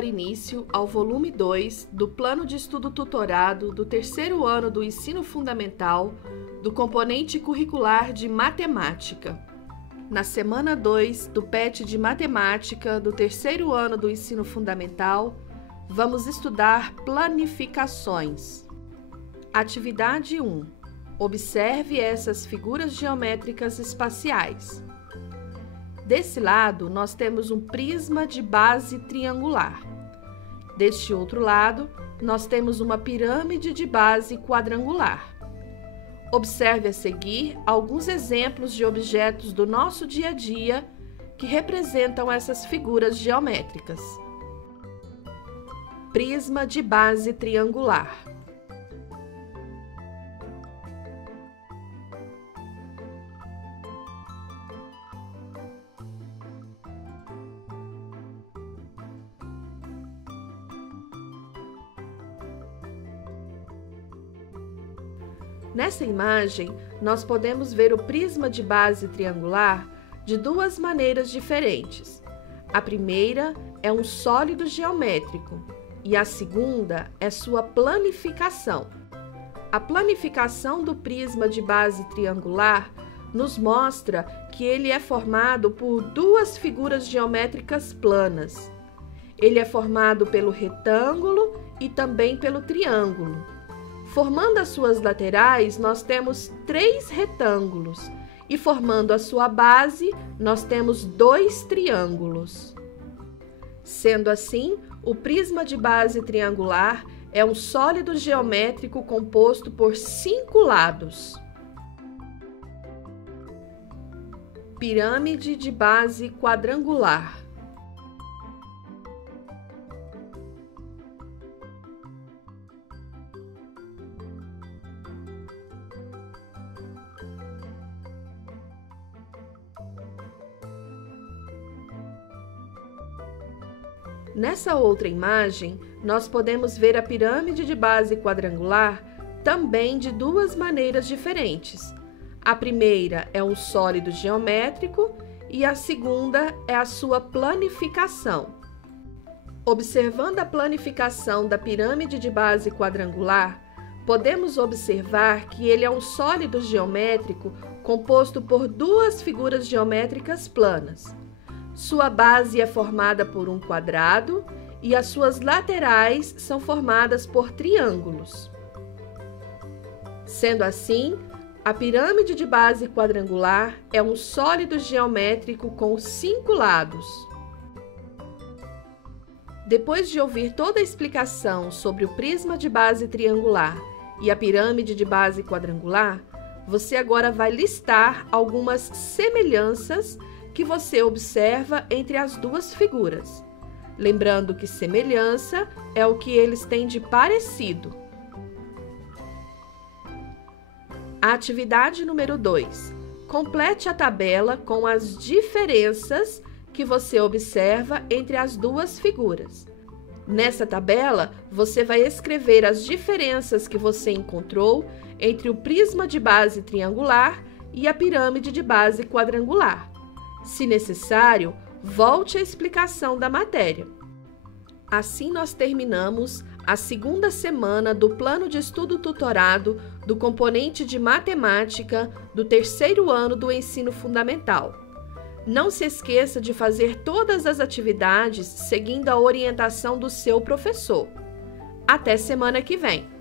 dar início ao volume 2 do Plano de Estudo Tutorado do terceiro ano do Ensino Fundamental do componente curricular de Matemática. Na semana 2 do PET de Matemática do terceiro ano do Ensino Fundamental, vamos estudar planificações. Atividade 1. Observe essas figuras geométricas espaciais. Desse lado, nós temos um prisma de base triangular. Deste outro lado, nós temos uma pirâmide de base quadrangular. Observe a seguir alguns exemplos de objetos do nosso dia a dia que representam essas figuras geométricas. Prisma de base triangular. Nessa imagem, nós podemos ver o prisma de base triangular de duas maneiras diferentes. A primeira é um sólido geométrico e a segunda é sua planificação. A planificação do prisma de base triangular nos mostra que ele é formado por duas figuras geométricas planas. Ele é formado pelo retângulo e também pelo triângulo. Formando as suas laterais, nós temos 3 retângulos e formando a sua base, nós temos 2 triângulos. Sendo assim, o prisma de base triangular é um sólido geométrico composto por 5 lados. Pirâmide de base quadrangular. Nessa outra imagem, nós podemos ver a pirâmide de base quadrangular também de duas maneiras diferentes. A primeira é um sólido geométrico e a segunda é a sua planificação. Observando a planificação da pirâmide de base quadrangular, podemos observar que ele é um sólido geométrico composto por duas figuras geométricas planas. Sua base é formada por um quadrado e as suas laterais são formadas por triângulos. Sendo assim, a pirâmide de base quadrangular é um sólido geométrico com 5 lados. Depois de ouvir toda a explicação sobre o prisma de base triangular e a pirâmide de base quadrangular, você agora vai listar algumas semelhanças que você observa entre as duas figuras. Lembrando que semelhança é o que eles têm de parecido. A atividade número 2. Complete a tabela com as diferenças que você observa entre as duas figuras. Nessa tabela, você vai escrever as diferenças que você encontrou entre o prisma de base triangular e a pirâmide de base quadrangular. Se necessário, volte à explicação da matéria. Assim nós terminamos a segunda semana do Plano de Estudo Tutorado do componente de Matemática do terceiro ano do Ensino Fundamental. Não se esqueça de fazer todas as atividades seguindo a orientação do seu professor. Até semana que vem!